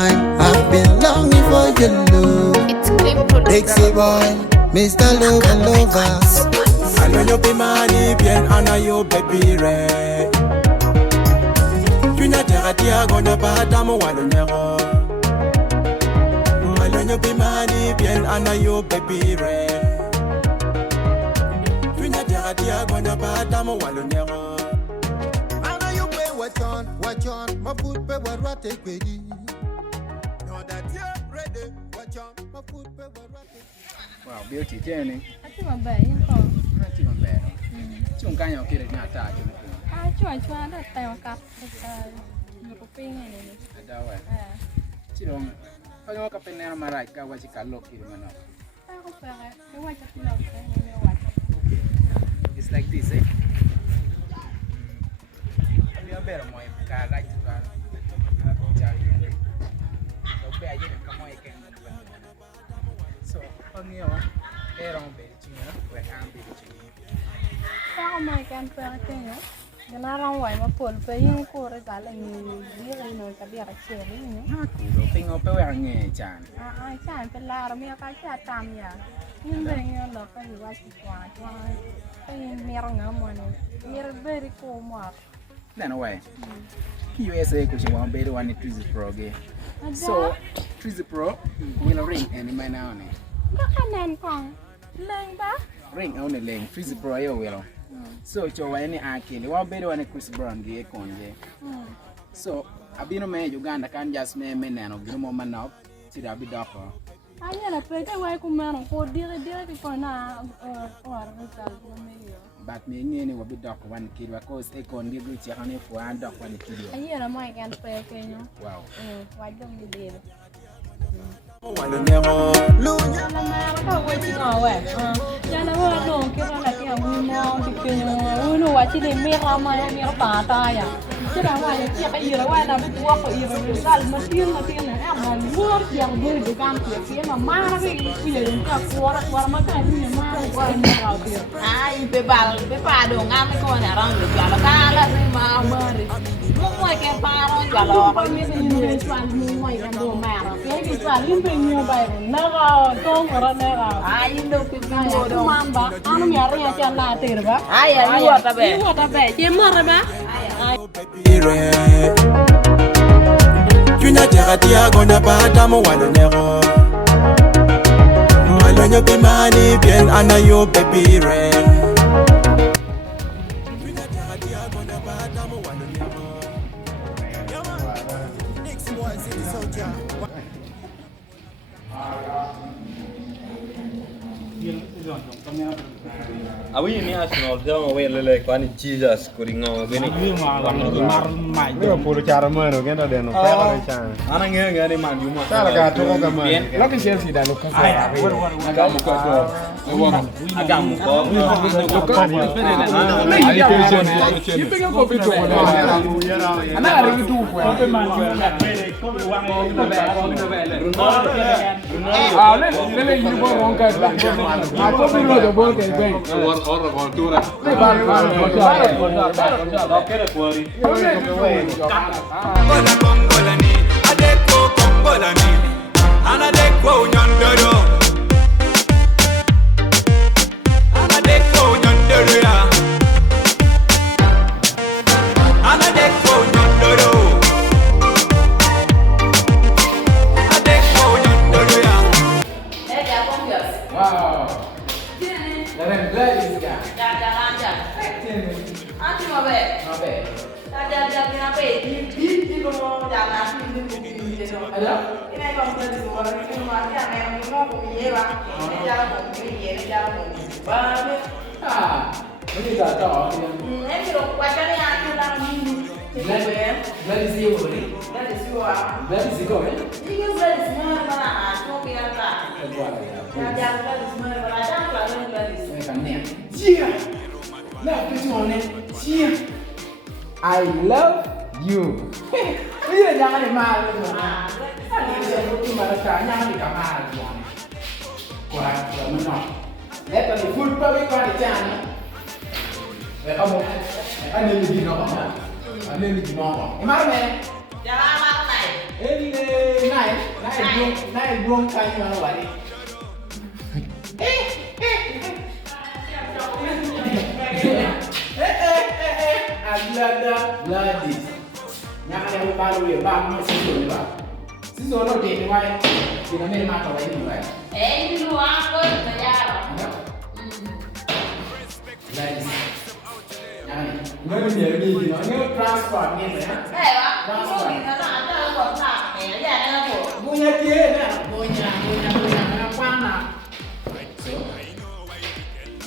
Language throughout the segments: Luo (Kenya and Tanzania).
mine. I've been longing for your love. It's Clip Production. Dixie boy, Mr. Lover. I know you be money, bien, and I you baby red. Tu n'as pas dit à gonna pas à mon walonero. I know you be money, bien, and I you baby red. Tu n'as pas dit à gonna pas à mon walonero. I know you play watch on, my foot pay what take ready. Know that you're ready, watch on, my foot pay what take. Wow, beauty journey. Chị mà bể yên còn. Chị mà bè. Chúng ta nhau kia được nhà ta chứ. Chua đó tèo cặp một cục pin này này. Đâu vậy? Chị đồng. Phải nói cái này mà lại cái gì cả lộc kia mà nó. Không phải cái quay chụp lộc cái này quay. It's like this, eh? Ini apa yang mau ikan lagi juga. Cari. Tapi aja kamu ikan. So, ini apa? Erong beijing, vậy ăn beijing. Sao mà cái phải cái nhá? Cái nào rong vậy mà phun phải những cô ra giá là nhiều gì rồi nó cái việc chơi đấy nhá. Cú ping apa yang nghe chan. Ai chanเป็นลาเราไม่เอาcái chả tạm ya. Nhưng về nghe là cái gìว่าสิกว่าcáiมีรางงามมันมีvery cool mà. Then away. USA ku chiwa mbele wa ni Trizi Pro ge. So, Trizi Pro will ring any man now ne. Có khả năng còn lên ba. Ring au ne leng Trizi Pro yo will. So, cho wa ni Akili wa mbele wa ni Chris Brown ge konje. So, abino me Uganda kan just me nano gino man now. Ti da bi dako. Ai là phải cái quay của mình cô đi cái con nào ở cái gì But me ngene wa bi dako wan kid wa cause e kon ge gu chi khane fu an dako wan kid yo. Ai là mai kan phải cái nhá. Wow. Quay đông đi đi. Walonero. Lunya là mà nó quay chỉ ngồi vậy. Cho nó qua đồ kia là cái ông mong thì cái nó qua chỉ để mẹ mà bà ta à. Chứ đâu ngoài chỉ cái gì là ngoài là cái tua của yêu rồi ra mà tiền này em mà mua tiền vui để cam tiền mà má nó cái gì cái qua mà cái gì mà qua nó vào tiền. Ai be ba đồ ngam cái con nhà rong được là ta là mà mơ đi. Muốn ngoài cái ba rồi cả lò coi như cái người toàn mua ngoài cái đồ mà rồi. Cái toàn liên bên nhiều bài nó con của nó này Ai nhưng đâu cái mua đâu. mà ba anh nhà ra cho là tiền ba. Ai à mua ta bè. Mua ta bè chứ mơ rồi ba. Tu n'as pas dit à gonna pas à mon walonero. I know you be money, bien, and I you baby red. Tu n'as pas dit à gonna pas à mon walonero. Next one, city soldier. Awi ini asal jauh awal lele kau ni Jesus kuringo gini. Ini puluh cara mana kan ada yang nopel ada cara. Anak nggak ni mandi rumah. Cara kata kau kemana? Lagi Chelsea dah lukas. Agak muka tu. Agak muka. Kita yang kopi tu. Anak hari itu. Kopi mandi. Ah, lele ini baru orang kaya. Aku bilang tu boleh kaya baik. Orang kultura. Kongolani, adeko Kongolani, anadeko nyandero, anadeko nyandero ya, anadeko nyandero, adeko nyandero ya. Wow. Jangan belajar juga. Jalan. Anti mà bè. Apa? Jalan kenapa? Di rumah jalan di Ada? Ini kalau kita di rumah rumahnya yang rumah punya bang. Ini jalan punya, jalan punya. Ah, ini dah tahu dia. Ini kalau wajahnya aku lang minggu. Belajar siapa ni? Dari siwa. Belajar siapa ni? Ini belajar semua mana? Aku biar tak. Jalan belajar semua mana? Jangan belajar belajar. Mereka ni. Cia. Nah, tu ni. Cia. I love you. Iya jangan dimalu. Ini dia bukan mereka jangan dikamar dia. Kuat menok. Lepas ni full power kuat di sana. Kamu, ini lagi nama. Ini lagi nama. Mana? Jalan mana? Ini buông tay vào nó vậy. Bloody. Nyaka yang Baruli bang sisi ni bang. Sisi orang dia ni wai. Dia ni mata wai ni wai. Ini lu aku bayar. Bloody. Nyaka ni ni transport ni ya. Pak. Transport ni kan ada kontak. Ya ada tu. Punya dia ni. Punya apa nak? So.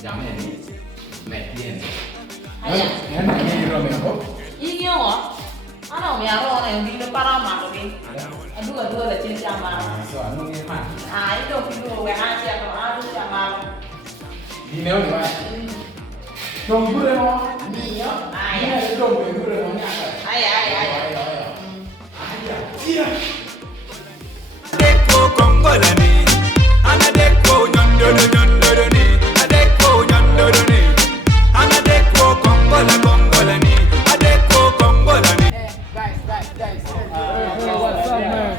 Jangan ni. Median. Ayah. Ni ramai apa? Ini apa? Ano meron na yung dito para makunin. Adu la chin siya ma. So ano ni ma? Ito pido we ha siya ko adu siya ma. Dineo ni ba? Dong gure mo. Niyo. Ni dong gure mo ni aka. Ay. Iya. Adeko kongolani, anadeko nyondoni, adeko nyondoni, anadeko kongolani, adeko kongolani. Guys. What's up, man?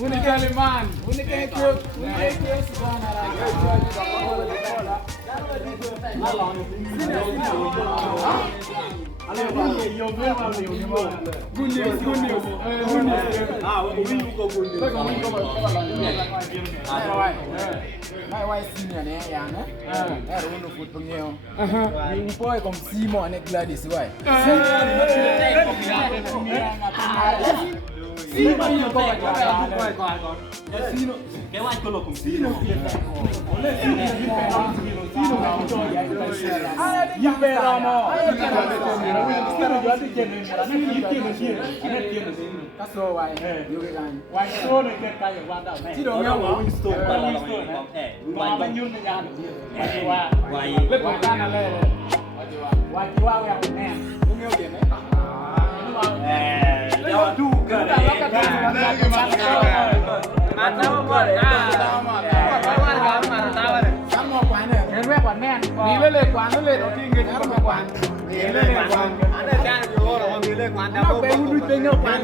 Unikali man, unikali kuk, Mai wai senior ni yang era uno foot pengeo. Ni boy kom Simo ni Gladys wai. Simo ni ko ko. Sino. Ke wai ko lo kom Sino. Ole Sino Liberamo. Kaso wai. Yoge kan. Wai so ni ke kai Uganda. Ti do ngao. Wai banyun ni yan. Wai. Le ko kana le. Wai wa yang ne. Ku ngao dia ne. Yo du ke. Mana mo boleh. Kamu kuan ni. Ni kuan men. Ni le kuan le do tinggi ni kuan. Ni le kuan. Ada jangan yo orang ni le kuan. Nak be ulu tengok kuan.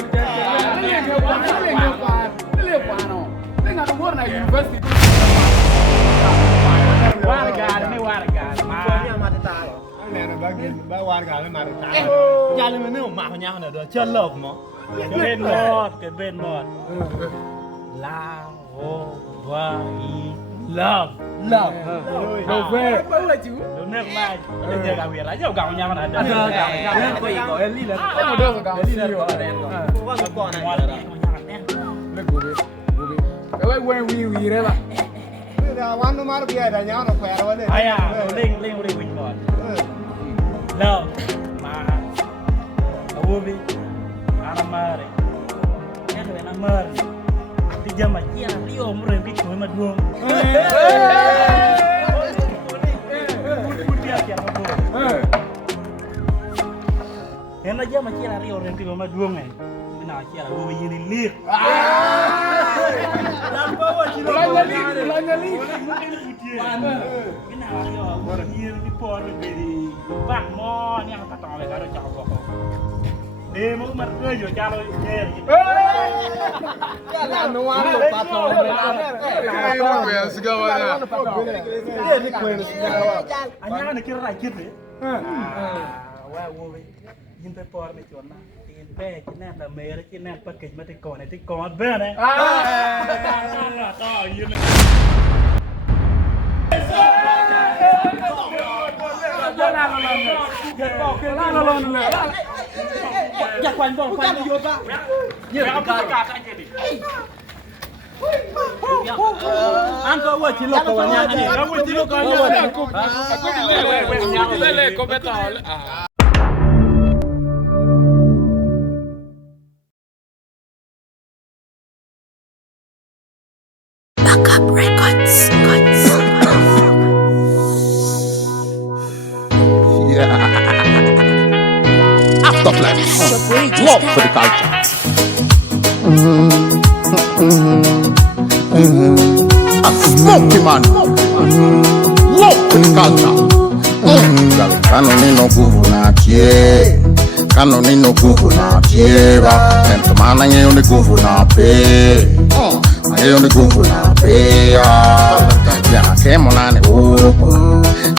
Ni le kuan. Dengan umur na university. Warga. Ni mati tahu. Này là bác quan cả lên mặt ta. Gia lên nước mà họ nhau là được chân lộc mà. Cái bên một. La ho wa i love. Đồ về. Vẫn là chú. Đúng nước mai. Bây giờ cả việc là nhau gạo nhau là được. Có gì có Eli là. Cái một đường gạo. Eli là có đen rồi. Qua cái con này. Lên gobe. Cái quay wi đấy bạn. Quán nó mà nó kia là nhau nó khỏe rồi đấy. Ai à, lên win rồi. Love mà Awobi Anamare. Kan we namar. Di jam aja li umur yang pikir mah dua. Dia kia mah. Yang aja mah kia li orang pikir mah dua kan. Benar kia lah we ini lir. Lampu wajib. Lanyali. Benar li orang ini por beri. Bác mò nha ta tỏ lại cái chào của đi muốn mặt cười rồi cha rồi nghe Cái là nó ăn được bắt đầu rồi cái nó về sự cơ mà cái này quên rồi anh nhá này kia lại kia đấy wow nhìn thấy por này chuẩn na tiền bé cái này là mê đấy cái này bắt kịch mà thì còn này thì còn bé này to như này Ya cuando yo va. Ya apa aja nih. Anto wa chilo ko wanya ni. Wa chilo ko wanya. Aku dile ko betal. Backup Records. Afterflash, love for the culture. A smoky man, love for the culture. Kano nino nguvu na chie Kano nino guvu na tierra. Ento mana ngeo ni guvu na pe. Ngeo ni guvu na pe. Yana kemo nane upo.